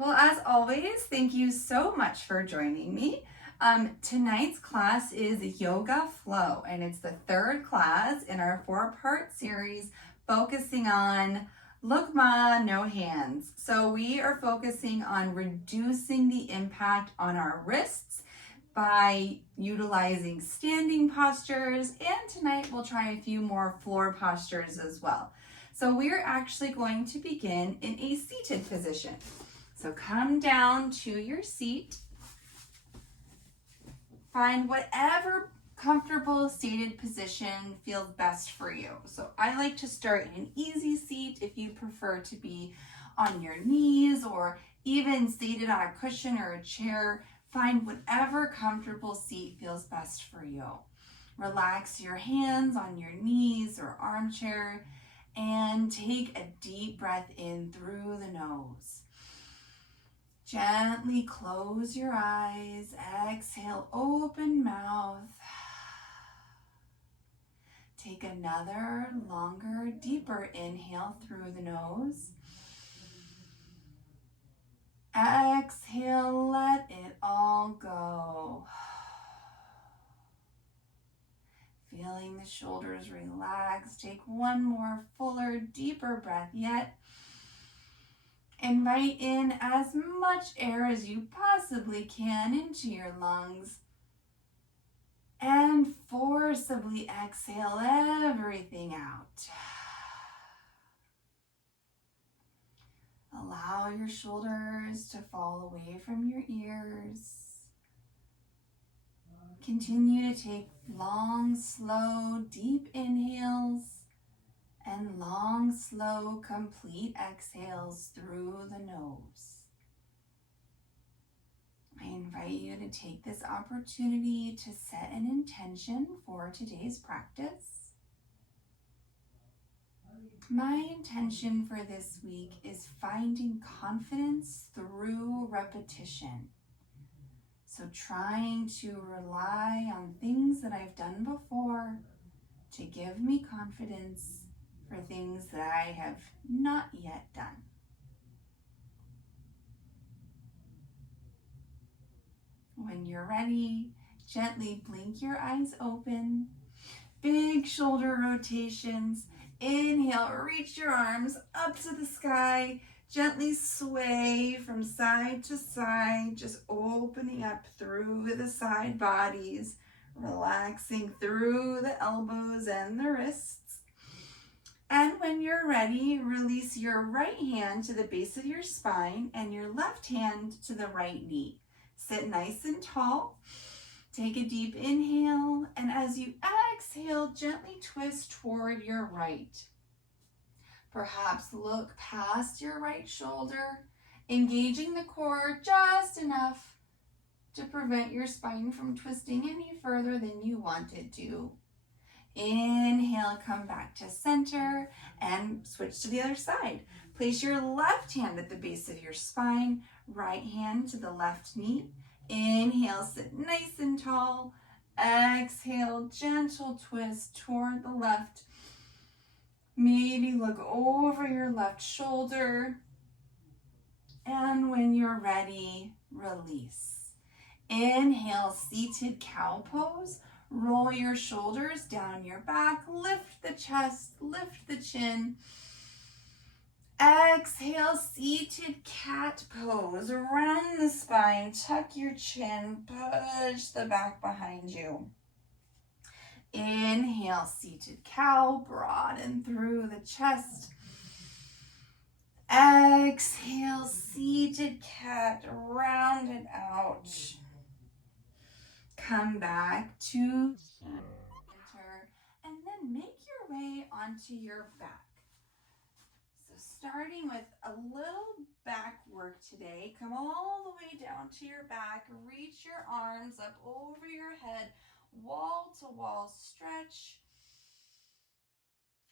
Well, as always, thank you so much for joining me. Tonight's class is Yoga Flow, and it's the third class in our 4-part series focusing on Look Ma, No Hands. So we are focusing on reducing the impact on our wrists by utilizing standing postures, and tonight we'll try a few more floor postures as well. So we're actually going to begin in a seated position. So come down to your seat. Find whatever comfortable seated position feels best for you. So I like to start in an easy seat if you prefer to be on your knees or even seated on a cushion or a chair. Find whatever comfortable seat feels best for you. Relax your hands on your knees or armchair and take a deep breath in through the nose. Gently close your eyes, exhale, open mouth. Take another longer, deeper inhale through the nose. Exhale, let it all go. Feeling the shoulders relax. Take one more fuller, deeper breath yet. Invite in as much air as you possibly can into your lungs. And forcibly exhale everything out. Allow your shoulders to fall away from your ears. Continue to take long, slow, deep inhales and long, slow, complete exhales through the nose. I invite you to take this opportunity to set an intention for today's practice. My intention for this week is finding confidence through repetition. So trying to rely on things that I've done before to give me confidence for things that I have not yet done. When you're ready, gently blink your eyes open. Big shoulder rotations. Inhale, reach your arms up to the sky. Gently sway from side to side, just opening up through the side bodies, relaxing through the elbows and the wrists. And when you're ready, release your right hand to the base of your spine and your left hand to the right knee. Sit nice and tall. Take a deep inhale, and as you exhale, gently twist toward your right. Perhaps look past your right shoulder, engaging the core just enough to prevent your spine from twisting any further than you want it to. Inhale, come back to center and switch to the other side. Place your left hand at the base of your spine, right hand to the left knee. Inhale, sit nice and tall. Exhale, gentle twist toward the left. Maybe look over your left shoulder. And when you're ready, release. Inhale, seated cow pose. Roll your shoulders down your back. Lift the chest, lift the chin. Exhale, seated cat pose. Round the spine, tuck your chin, push the back behind you. Inhale, seated cow, broaden through the chest. Exhale, seated cat, round it out. Come back to center and then make your way onto your back. Starting with a little back work today, come all the way down to your back, reach your arms up over your head, wall to wall stretch.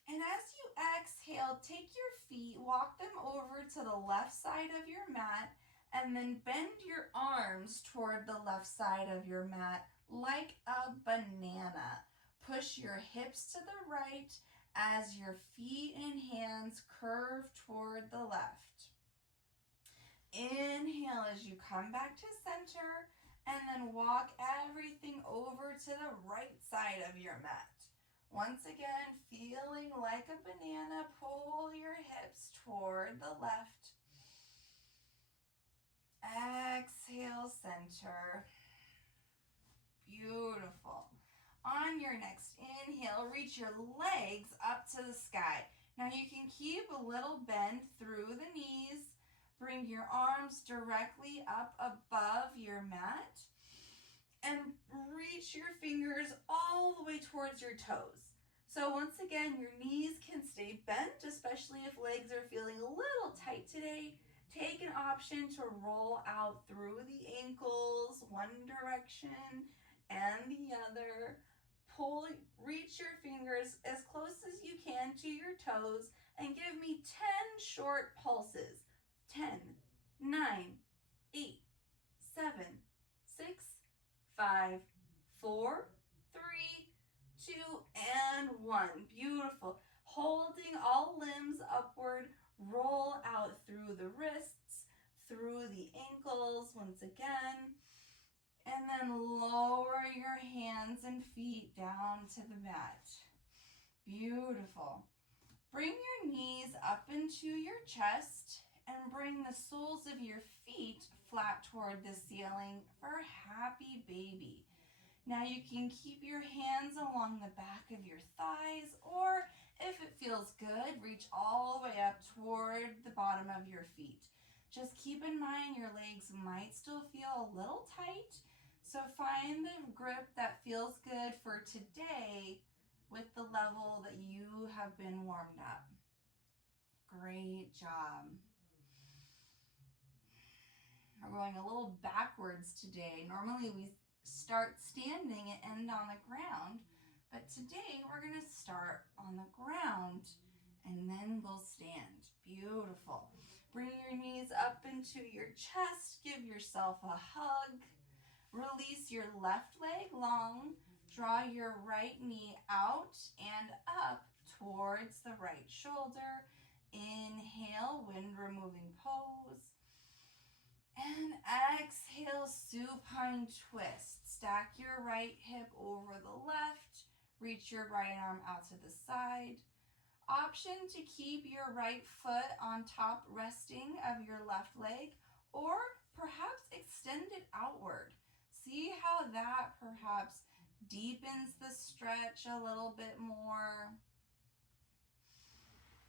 And as you exhale, take your feet, walk them over to the left side of your mat, and then bend your arms toward the left side of your mat like a banana. Push your hips to the right as your feet and hands curve toward the left. Inhale as you come back to center, and then walk everything over to the right side of your mat. Once again, feeling like a banana, pull your hips toward the left. Exhale, center. Beautiful. On your next inhale, reach your legs up to the sky. Now you can keep a little bend through the knees. Bring your arms directly up above your mat and reach your fingers all the way towards your toes. So once again, your knees can stay bent, especially if legs are feeling a little tight today. Take an option to roll out through the ankles, one direction and the other. Reach your fingers as close as you can to your toes and give me 10 short pulses. 10, 9, 8, 7, 6, 5, 4, 3, 2, and 1. Beautiful. Holding all limbs upward, roll out through the wrists, through the ankles once again, and then lower your hands and feet down to the mat. Beautiful. Bring your knees up into your chest and bring the soles of your feet flat toward the ceiling for happy baby. Now you can keep your hands along the back of your thighs, or if it feels good, reach all the way up toward the bottom of your feet. Just keep in mind your legs might still feel a little tight, so find the grip that feels good for today with the level that you have been warmed up. Great job. We're going a little backwards today. Normally we start standing and end on the ground, but today we're going to start on the ground and then we'll stand. Beautiful. Bring your knees up into your chest. Give yourself a hug. Release your left leg long. Draw your right knee out and up towards the right shoulder. Inhale, wind removing pose. And exhale, supine twist. Stack your right hip over the left. Reach your right arm out to the side. Option to keep your right foot on top resting of your left leg, or perhaps extend it outward. See how that perhaps deepens the stretch a little bit more,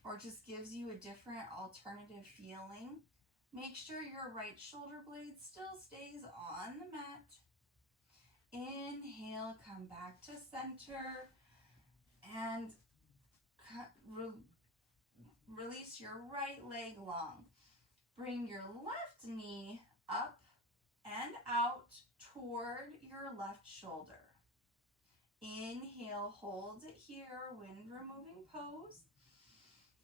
or just gives you a different alternative feeling. Make sure your right shoulder blade still stays on the mat. Inhale, come back to center and release your right leg long. Bring your left knee up and out toward your left shoulder. Inhale, hold it here, wind removing pose.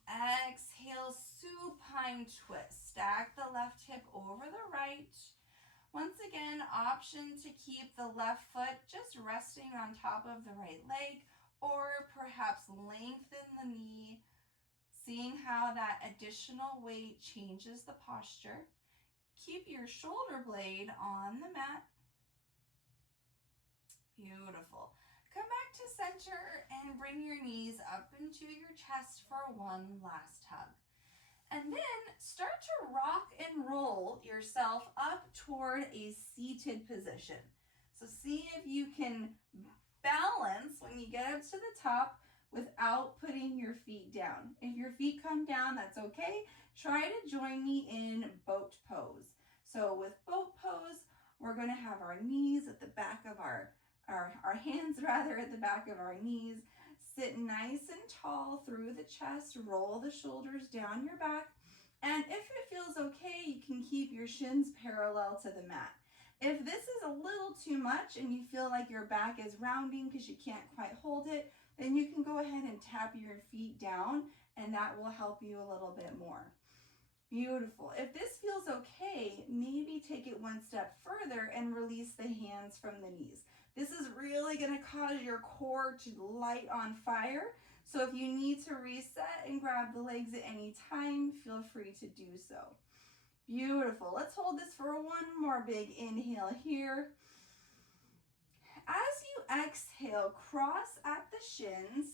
Exhale, supine twist. Stack the left hip over the right. Once again, option to keep the left foot just resting on top of the right leg, or perhaps lengthen the knee, seeing how that additional weight changes the posture. Keep your shoulder blade on the mat. Beautiful. Come back to center and bring your knees up into your chest for one last hug. And then start to rock and roll yourself up toward a seated position. So see if you can balance when you get up to the top without putting your feet down. If your feet come down, that's okay. Try to join me in boat pose. So with boat pose, we're going to have our knees at the back of our hands rather at the back of our knees. Sit nice and tall through the chest. Roll the shoulders down your back. And if it feels okay, you can keep your shins parallel to the mat. If this is a little too much and you feel like your back is rounding because you can't quite hold it, then you can go ahead and tap your feet down and that will help you a little bit more. Beautiful. If this feels okay, maybe take it one step further and release the hands from the knees. This is really going to cause your core to light on fire. So if you need to reset and grab the legs at any time, feel free to do so. Beautiful. Let's hold this for one more big inhale here. As you exhale, cross at the shins.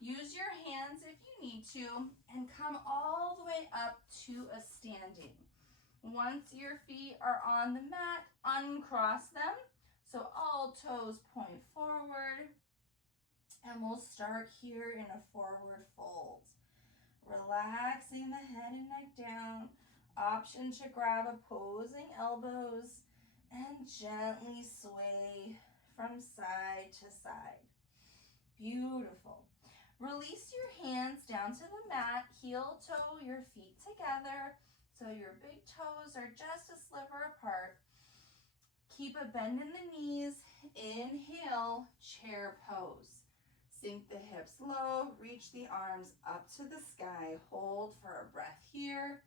Use your hands if you need to, and come all the way up to a standing. Once your feet are on the mat, uncross them. So all toes point forward. And we'll start here in a forward fold. Relaxing the head and neck down. Option to grab opposing elbows and gently sway from side to side. Beautiful. Release your hands down to the mat, heel toe your feet together so your big toes are just a sliver apart. Keep a bend in the knees. Inhale, chair pose. Sink the hips low, reach the arms up to the sky. Hold for a breath here.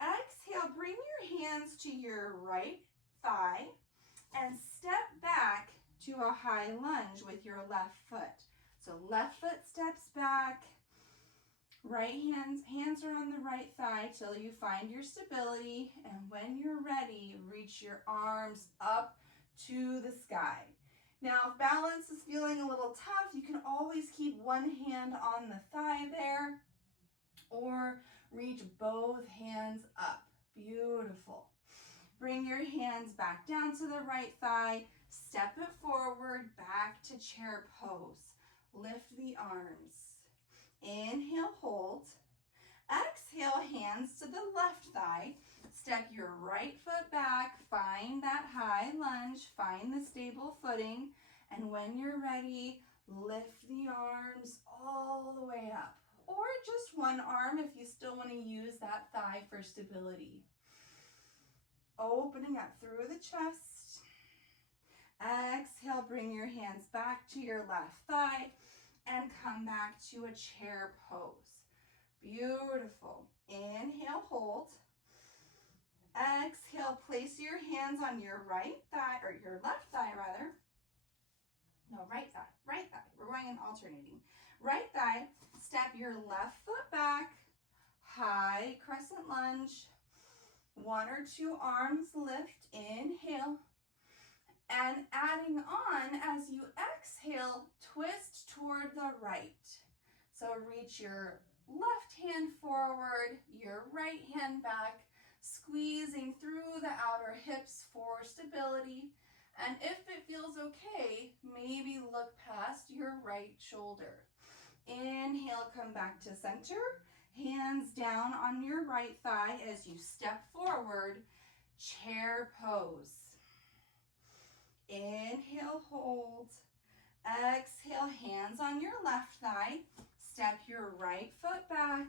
Exhale, bring your hands to your right thigh and step back to a high lunge with your left foot. So left foot steps back, right hands are on the right thigh till you find your stability, and when you're ready, reach your arms up to the sky. Now, if balance is feeling a little tough, you can always keep one hand on the thigh there, or reach both hands up. Beautiful. Bring your hands back down to the right thigh, step it forward, back to chair pose. Lift the arms. Inhale, hold. Exhale, hands to the left thigh. Step your right foot back, find that high lunge, find the stable footing, and when you're ready, lift the arms all the way up. Or just one arm if you still want to use that thigh for stability. Opening up through the chest. Exhale, bring your hands back to your left thigh and come back to a chair pose. Beautiful. Inhale, hold. Exhale, place your hands on your right thigh, or your left thigh rather. No, right thigh. We're going in alternating. Right thigh, step your left foot back, high crescent lunge, one or two arms lift, inhale, and adding on as you exhale, twist toward the right. So reach your left hand forward, your right hand back, squeezing through the outer hips for stability. And if it feels okay, maybe look past your right shoulder. Inhale, come back to center. Hands down on your right thigh as you step forward, chair pose. Inhale, hold. Exhale, hands on your left thigh. Step your right foot back.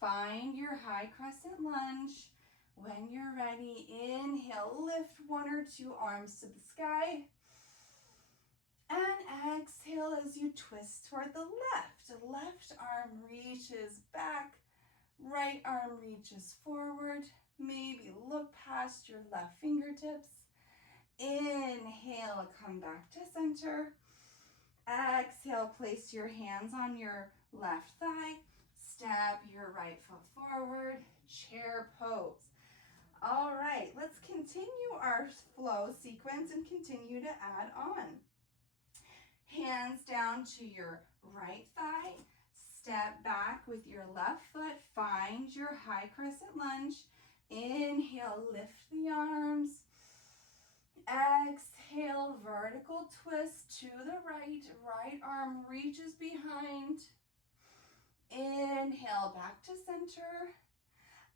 Find your high crescent lunge. When you're ready, inhale, lift one or two arms to the sky. And exhale as you twist toward the left. Left arm reaches back. Right arm reaches forward. Maybe look past your left fingertips. Inhale, come back to center. Exhale, place your hands on your left thigh. Step your right foot forward. Chair pose. All right, let's continue our flow sequence and continue to add on. Hands down to your right thigh. Step back with your left foot. Find your high crescent lunge. Inhale, lift the arms. Exhale, vertical twist to the right. Right arm reaches behind. Inhale, back to center.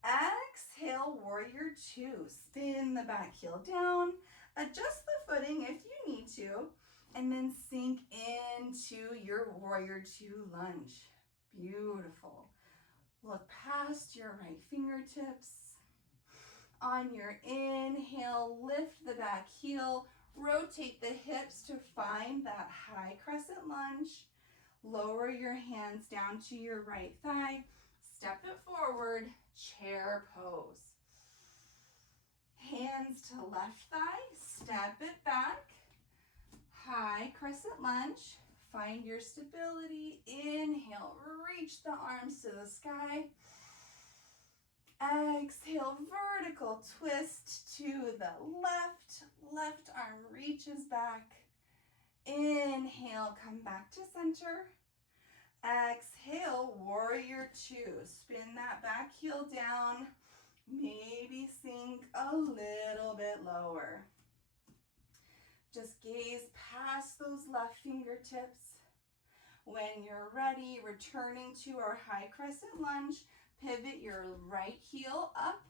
Exhale, warrior two. Spin the back heel down. Adjust the footing if you need to. And then sink into your warrior two lunge. Beautiful. Look past your right fingertips. On your inhale, lift the back heel. Rotate the hips to find that high crescent lunge. Lower your hands down to your right thigh. Step it forward, chair pose. Hands to left thigh, step it back. High crescent lunge. Find your stability. Inhale, reach the arms to the sky. Exhale, vertical twist to the left. Left arm reaches back. Inhale, come back to center. Exhale, warrior two. Spin that back heel down. Maybe sink a little bit lower. Just gaze past those left fingertips. When you're ready, returning to our high crescent lunge, pivot your right heel up.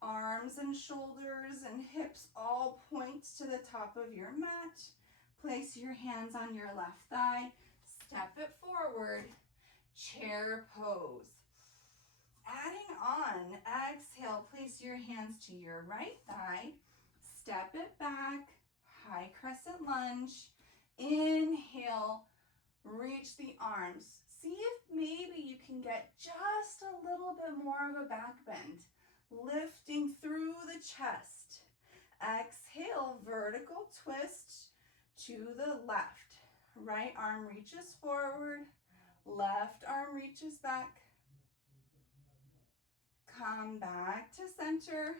Arms and shoulders and hips all point to the top of your mat. Place your hands on your left thigh. Step it forward. Chair pose. Adding on, exhale, place your hands to your right thigh. Step it back. High crescent lunge. Inhale, reach the arms. See if maybe you can get just a little bit more of a back bend. Lifting through the chest. Exhale, vertical twist to the left. Right arm reaches forward. Left arm reaches back. Come back to center.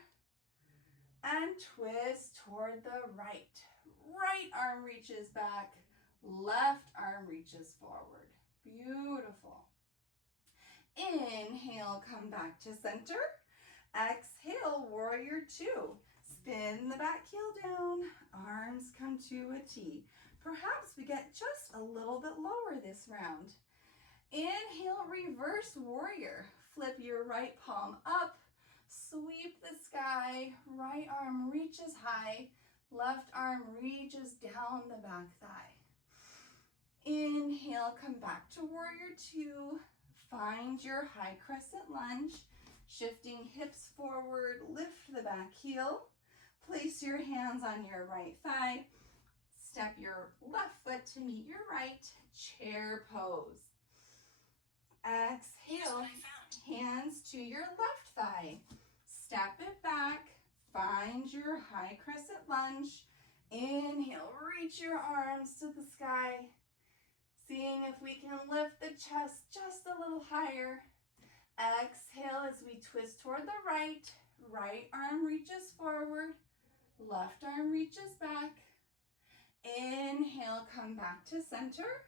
And twist toward the right. Right arm reaches back. Left arm reaches forward. Beautiful. Inhale, come back to center. Exhale, warrior two. Spin the back heel down. Arms come to a T. Perhaps we get just a little bit lower this round. Inhale, reverse warrior. Flip your right palm up. Sweep the sky. Right arm reaches high. Left arm reaches down the back thigh. Inhale, come back to warrior two. Find your high crescent lunge. Shifting hips forward, lift the back heel. Place your hands on your right thigh. Step your left foot to meet your right. Chair pose. Exhale, hands to your left thigh. Step it back. Find your high crescent lunge. Inhale, reach your arms to the sky. Seeing if we can lift the chest just a little higher. Exhale as we twist toward the right. Right arm reaches forward. Left arm reaches back. Inhale, come back to center.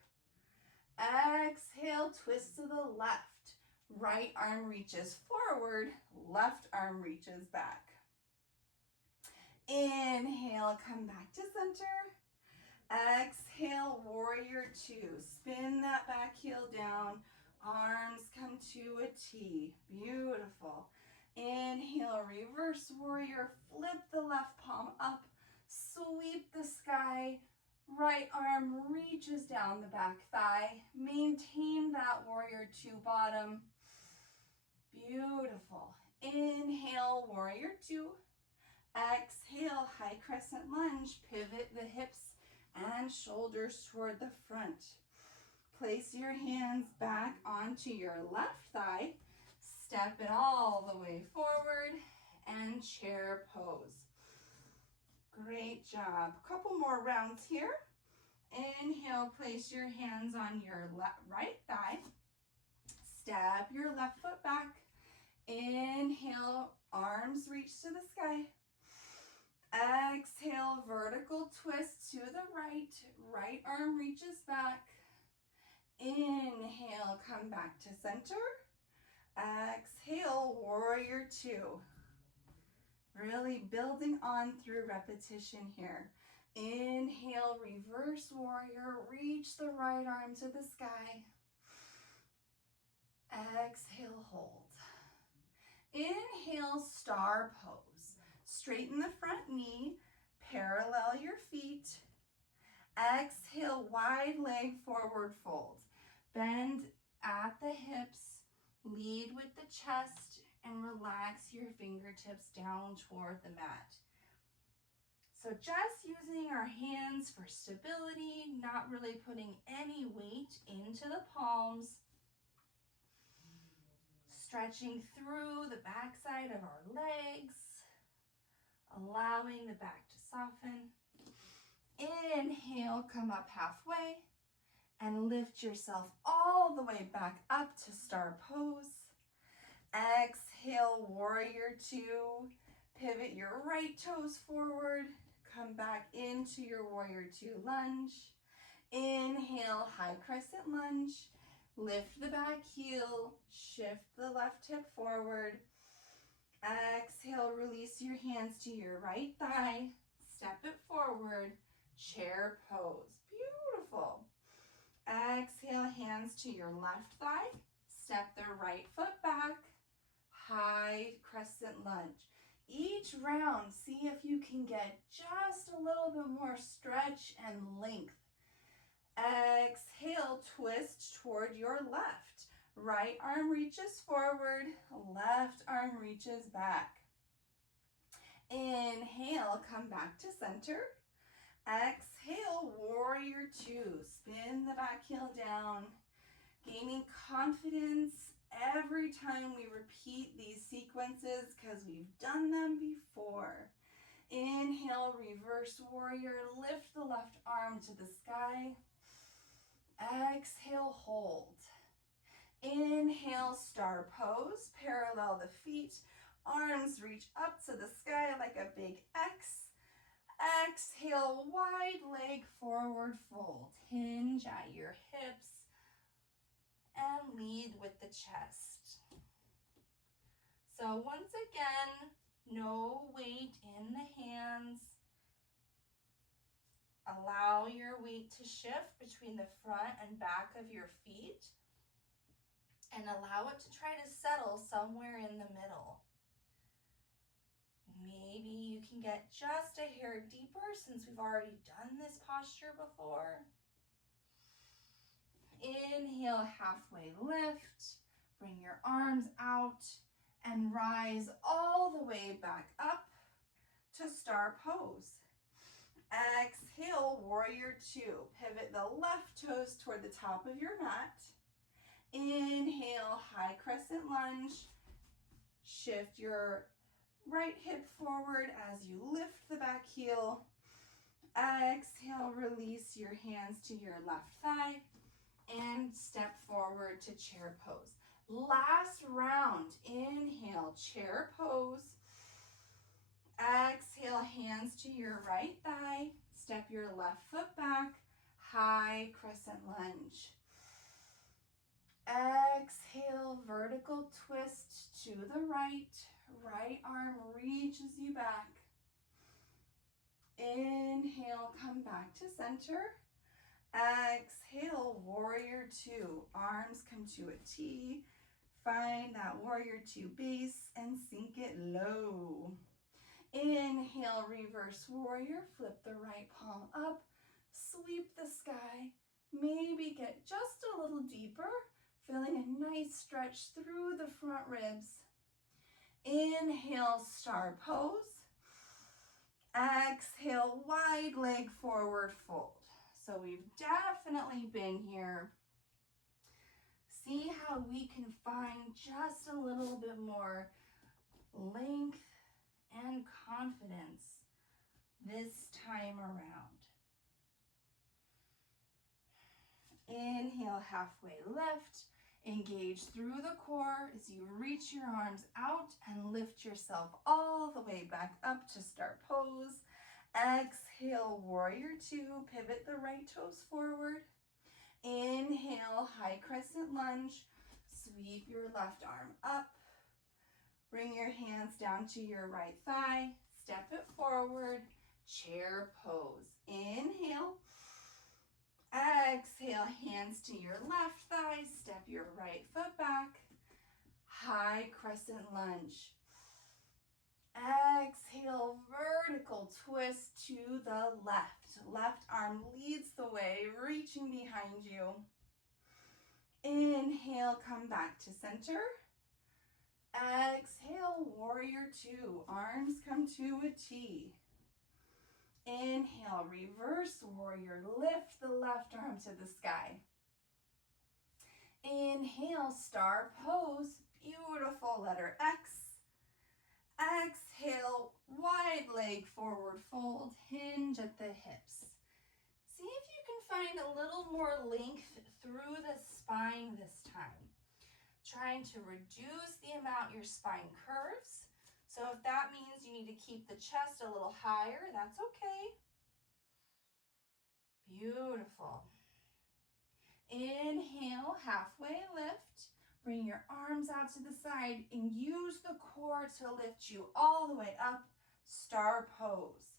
Exhale, twist to the left. Right arm reaches forward. Left arm reaches back. Inhale, come back to center. Exhale, warrior two. Spin that back heel down. Arms come to a T. Beautiful. Inhale, reverse warrior. Flip the left palm up. Sweep the sky. Right arm reaches down the back thigh. Maintain that warrior two bottom. Beautiful. Inhale, warrior two. Exhale, high crescent lunge. Pivot the hips and shoulders toward the front. Place your hands back onto your left thigh. Step it all the way forward and chair pose. Great job. A couple more rounds here. Inhale, place your hands on your right thigh. Step your left foot back. Inhale, arms reach to the sky. Exhale, vertical twist to the right. Right arm reaches back. Inhale, come back to center. Exhale, warrior two. Really building on through repetition here. Inhale, reverse warrior. Reach the right arm to the sky. Exhale, hold. Inhale, star pose. Straighten the front knee. Parallel your feet. Exhale, wide leg forward fold. Bend at the hips, lead with the chest, and relax your fingertips down toward the mat. So just using our hands for stability, not really putting any weight into the palms. Stretching through the backside of our legs, allowing the back to soften. Inhale, come up halfway. And lift yourself all the way back up to star pose. Exhale, warrior two. Pivot your right toes forward. Come back into your warrior two lunge. Inhale, high crescent lunge. Lift the back heel. Shift the left hip forward. Exhale, release your hands to your right thigh. Step it forward. Chair pose. Beautiful. Exhale, hands to your left thigh. Step the right foot back. High crescent lunge. Each round, see if you can get just a little bit more stretch and length. Exhale, twist toward your left. Right arm reaches forward, left arm reaches back. Inhale, come back to center. Exhale, warrior two. Spin the back heel down, gaining confidence every time we repeat these sequences because we've done them before. Inhale, reverse warrior. Lift the left arm to the sky. Exhale, hold. Inhale, star pose. Parallel the feet. Arms reach up to the sky like a big X. Exhale, wide leg forward fold. Hinge at your hips and lead with the chest. So once again, no weight in the hands. Allow your weight to shift between the front and back of your feet and allow it to try to settle somewhere in the middle. Maybe you can get just a hair deeper since we've already done this posture before. Inhale, halfway lift. Bring your arms out and rise all the way back up to star pose. Exhale, warrior two. Pivot the left toes toward the top of your mat. Inhale, high crescent lunge. Shift your right hip forward as you lift the back heel. Exhale, release your hands to your left thigh and step forward to chair pose. Last round, inhale, chair pose. Exhale, hands to your right thigh. Step your left foot back. High crescent lunge. Exhale, vertical twist to the right. Right arm reaches you back. Inhale, come back to center. Exhale, warrior two. Arms come to a T. Find that warrior two base and sink it low. Inhale, reverse warrior. Flip the right palm up. Sweep the sky. Maybe get just a little deeper. Feeling a nice stretch through the front ribs. Inhale, star pose. Exhale, wide leg forward fold. So we've definitely been here. See how we can find just a little bit more length and confidence this time around. Inhale, halfway lift. Engage through the core as you reach your arms out and lift yourself all the way back up to star pose. Exhale, warrior two. Pivot the right toes forward. Inhale, high crescent lunge. Sweep your left arm up. Bring your hands down to your right thigh. Step it forward. Chair pose. Inhale. Exhale, hands to your left thigh. Step your right foot back. High crescent lunge. Exhale, vertical twist to the left. Left arm leads the way, reaching behind you. Inhale, come back to center. Exhale, warrior two. Arms come to a T. Inhale, reverse warrior. Lift the left arm to the sky. Inhale, star pose. Beautiful letter X. Exhale, wide leg forward fold. Hinge at the hips. See if you can find a little more length through the spine this time. trying to reduce the amount your spine curves. So if that means you need to keep the chest a little higher, that's okay. Beautiful. Inhale, halfway lift. Bring your arms out to the side and use the core to lift you all the way up. Star pose.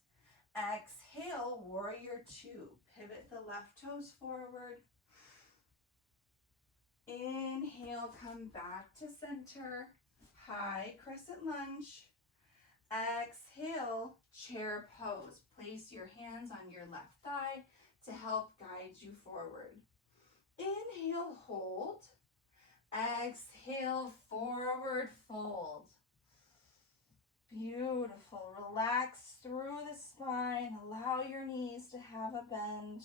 Exhale, warrior two. Pivot the left toes forward. Inhale, come back to center. High crescent lunge. Exhale, chair pose. Place your hands on your left thigh to help guide you forward. Inhale, hold. Exhale, forward fold. Beautiful. Relax through the spine. Allow your knees to have a bend.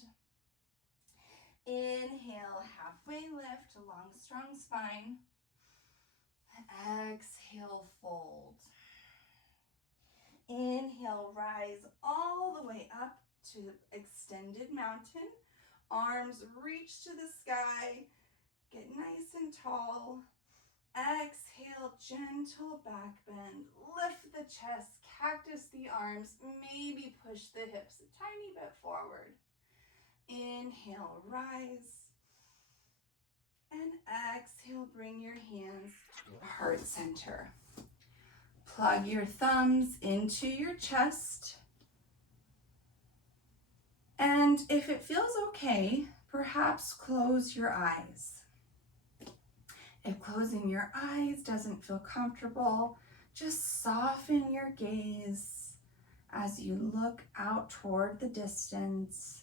Inhale, halfway lift, long, strong spine. Exhale, fold. Inhale, rise all the way up to extended mountain. Arms reach to the sky. Get nice and tall. Exhale, gentle back bend. Lift the chest, cactus the arms. Maybe push the hips a tiny bit forward. Inhale, rise. And exhale, bring your hands to heart center. Plug your thumbs into your chest. And if it feels okay, perhaps close your eyes. If closing your eyes doesn't feel comfortable, just soften your gaze as you look out toward the distance.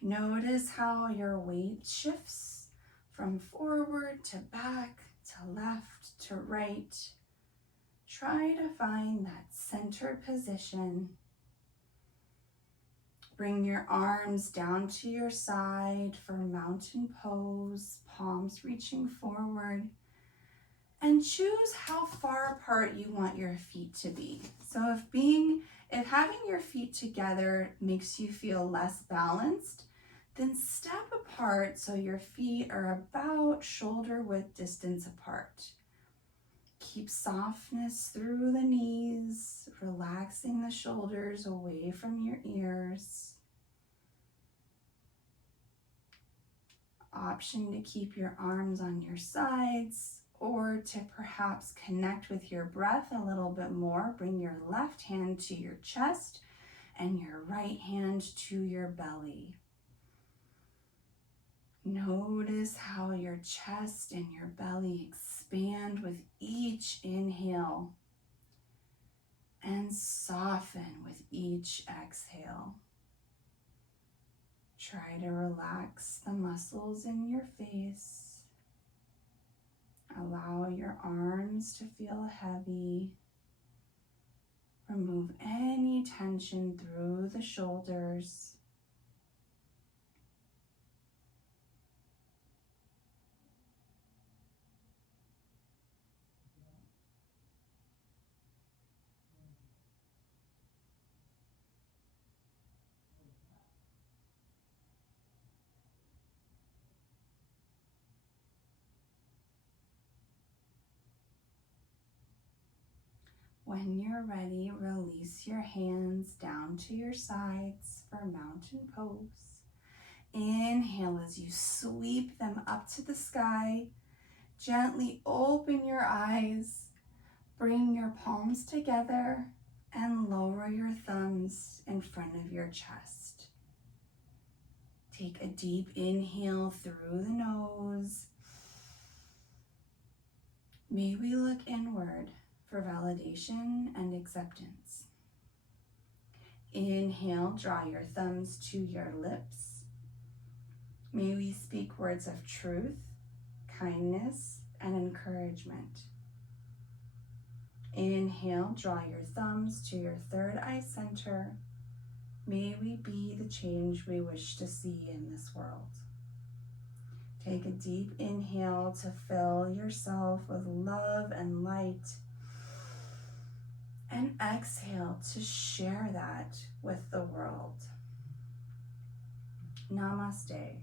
Notice how your weight shifts from forward to back, to left, to right. Try to find that centered position. Bring your arms down to your side for mountain pose, palms reaching forward. And choose how far apart you want your feet to be. So if having your feet together makes you feel less balanced, then step apart so your feet are about shoulder width distance apart. Keep softness through the knees, relaxing the shoulders away from your ears. Option to keep your arms on your sides or to perhaps connect with your breath a little bit more. Bring your left hand to your chest and your right hand to your belly. Notice how your chest and your belly expand with each inhale and soften with each exhale. Try to relax the muscles in your face. Allow your arms to feel heavy. Remove any tension through the shoulders. When you're ready, release your hands down to your sides for mountain pose. Inhale as you sweep them up to the sky. Gently open your eyes. Bring your palms together and lower your thumbs in front of your chest. Take a deep inhale through the nose. May we look inward for validation and acceptance. Inhale, draw your thumbs to your lips. May we speak words of truth, kindness, and encouragement. Inhale, draw your thumbs to your third eye center. May we be the change we wish to see in this world. Take a deep inhale to fill yourself with love and light. And exhale to share that with the world. Namaste.